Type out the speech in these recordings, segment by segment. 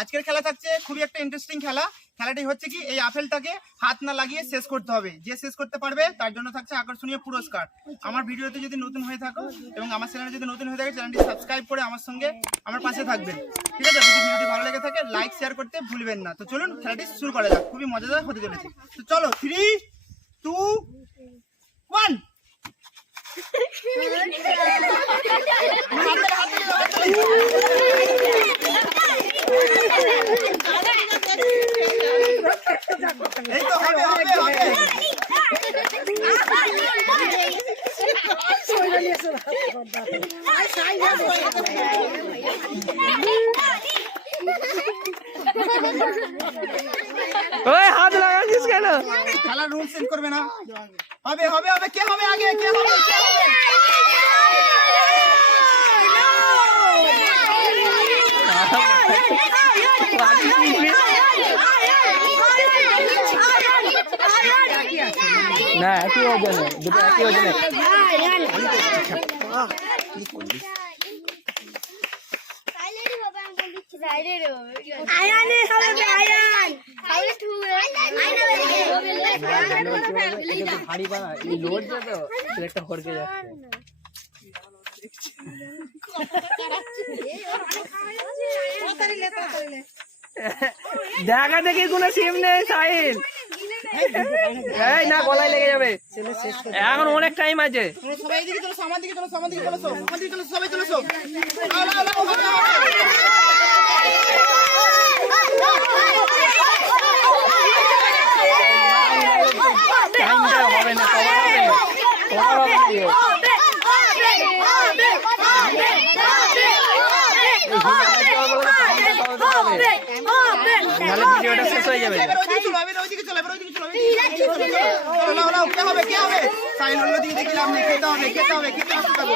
আজকের খেলা থাকছে খুবই একটা ইন্টারেস্টিং খেলা। খেলাটি হচ্ছে কি, এই আপেলটাকে হাত না লাগিয়ে শেষ করতে হবে। যে শেষ করতে পারবে তার জন্য থাকছে আকর্ষণীয় পুরস্কার। আমার ভিডিওতে যদি নতুন হয়ে থাকো এবং আমার চ্যানেলে যদি নতুন হয়ে থাকে, চ্যানেলটি সাবস্ক্রাইব করে আমার পাশে থাকবেন, ঠিক আছে? যদি ভিডিওটি ভালো লেগে থাকে লাইক শেয়ার করতে ভুলবেন না। তো চলুন খেলাটি শুরু করা যাক, খুবই মজাদার হতে চলেছে। তো চলো, 3, 2, 1। এই তো হবে হবে হবে। ওই হাত লাগাচ্ছিস কেন? খেলার রুল চেঞ্জ করবে না। হবে হবে হবে। কে হবে আগে? কে হবে? কে হবে? না একই ওজনে, দুটো একই ওজনে। ভারী বা লোড তো একটা হড়কে যাচ্ছে। দেখা দেখি কোনো সিম নেই সাহিল। এই না, গলায় লেগে যাবে, এখন অনেক টাইম আছে। সবাই এদিকে চলো, আমার দিকে চলো, আমার দিকে চলো, আমার দিকে চলো, সবাই চলো। টাইমটা হবে না, কভার হবে নাহলে ভিডিওটা শেষ হয়ে যাবে। কে হবে? কে হবে? সাইল অন্য দিকে দেখলাম, খেতে হবে, খেতে হবে, খেতে আসতে হবে।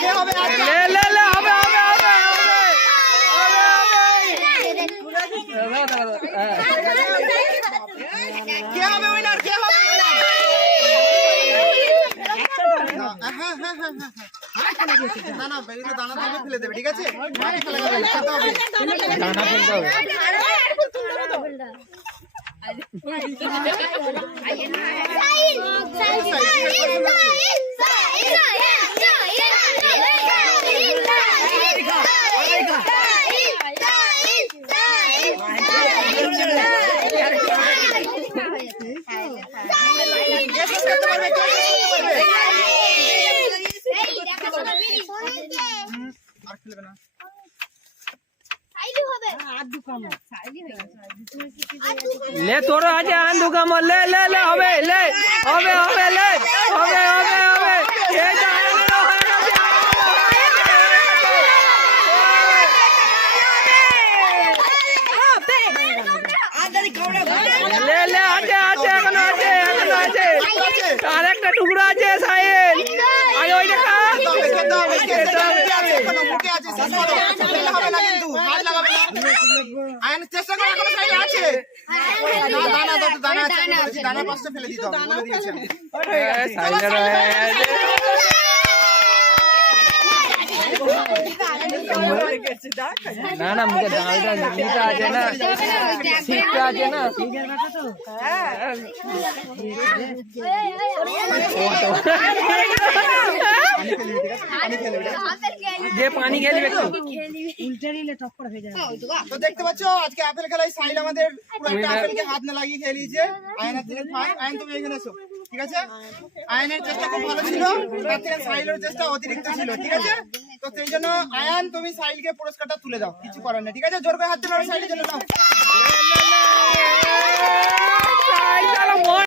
কে হবে? লে লে লে, হবে হবে হবে কে হবে উইনার? কে হবে উইনার? না না, বেরিয়ে দানা দিয়ে ফেলে দেবে, ঠিক আছে? মাটি ফেলে দেবে, খেতে হবে। দানা ফেলতে হবে। ले तोरो आज आंदू का मोल ले ले ले होबे ले होबे होबे ले होबे होबे होबे ये जा ले ले आजे आजे एखनो आजे एखनो आजे আরেকটা টুকরো আছে সাইল আগে ওইটা খা খেতে হবে, খেতে হবে, এখনো মুখে আছে, শেষ করো। ফেলে হবে না কিন্তু, হাত লাগাবে না। আয়ন চেষ্টা করো, এখনো সাইল আছে। না, দানা দাও, দানা আছে, দানা পাশে ফেলে দিতে হবে, বলে দিয়েছি আমি। সাইলের না না মুখে ডালটা নিতে আছে না, শীতটা আছে না। যে পানি খেলবে তো তো দেখতে পাচ্ছ আজকে আপেল খেলায় সাইল আমাদের পুরো একটা আপেলকে হাত না লাগিয়ে খেয়ে নিয়েছে। আয়নের থেকে আয়ন তুমি এখানে এসো, ঠিক আছে? আয়নের চেষ্টা খুব ভালো ছিল, তার থেকে সাইলের চেষ্টা অতিরিক্ত ছিল, ঠিক আছে? তো সেই জন্য আয়ান তুমি সাইলকে পুরস্কারটা তুলে দাও, কিছু করার নেই, ঠিক আছে? জোর করে হাত দিলে সাইলের জন্য দাও।